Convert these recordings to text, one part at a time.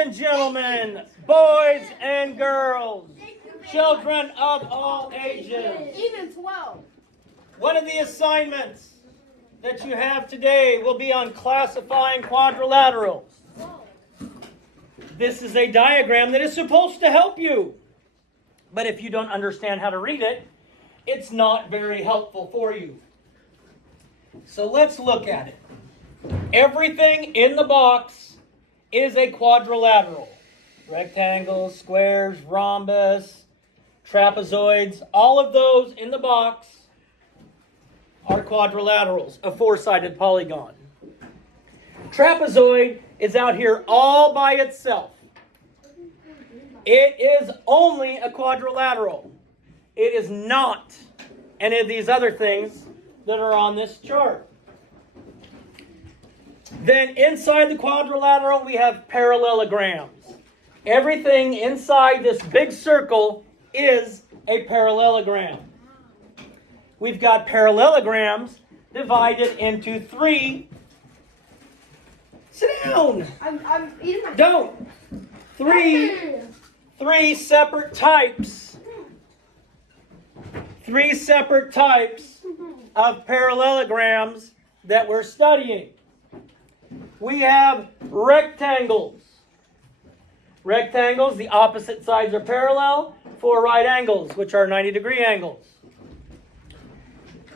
and gentlemen, boys and girls, children of all ages, even 12. one of the assignments that you have today will be on classifying quadrilaterals. This is a diagram that is supposed to help you. But if you don't understand how to read it, it's not very helpful for you. So let's look at it. Everything in the box is a quadrilateral. Rectangles, squares, rhombus, trapezoids, all of those in the box are quadrilaterals, a four-sided polygon. Trapezoid is out here all by itself. It is only a quadrilateral. It is not any of these other things that are on this chart. Then inside the quadrilateral we have parallelograms. Everything inside this big circle is a parallelogram. We've got parallelograms divided into three. Sit down. I'm eating my. Don't. Three separate types. Three separate types of parallelograms that we're studying. We have rectangles. Rectangles, the opposite sides are parallel. Four right angles, which are 90-degree angles.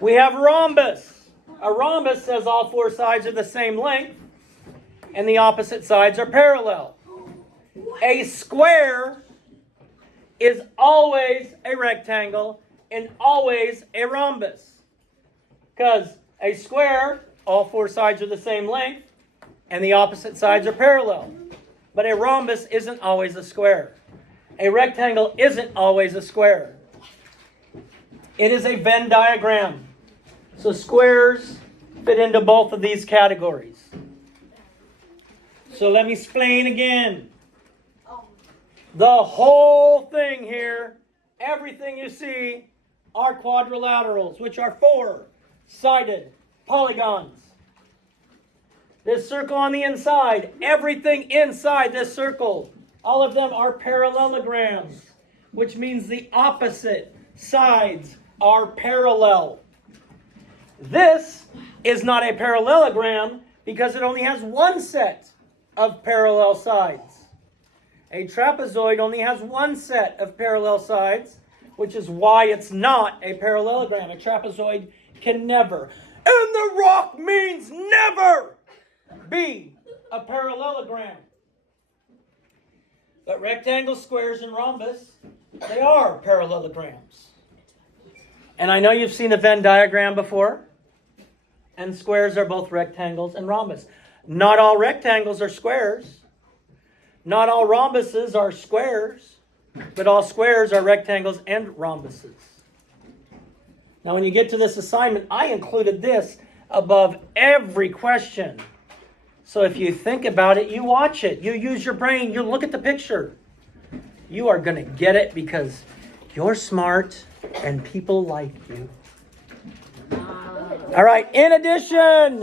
We have rhombus. A rhombus says all four sides are the same length, and the opposite sides are parallel. A square is always a rectangle and always a rhombus. Because a square, all four sides are the same length, and the opposite sides are parallel. But a rhombus isn't always a square. A rectangle isn't always a square. It is a Venn diagram. So squares fit into both of these categories. So let me explain again. The whole thing here, everything you see, are quadrilaterals, which are four-sided polygons. This circle on the inside, everything inside this circle, all of them are parallelograms, which means the opposite sides are parallel. This is not a parallelogram because it only has one set of parallel sides. A trapezoid only has one set of parallel sides, which is why it's not a parallelogram. A trapezoid can never, and the rock means never, be a parallelogram. But rectangles, squares, and rhombus, they are parallelograms. And I know you've seen a Venn diagram before, and squares are both rectangles and rhombus. Not all rectangles are squares. Not all rhombuses are squares, but all squares are rectangles and rhombuses. Now, when you get to this assignment, I included this above every question. So if you think about it, you watch it, you use your brain, you look at the picture. You are going to get it because you're smart and people like you. All right, in addition,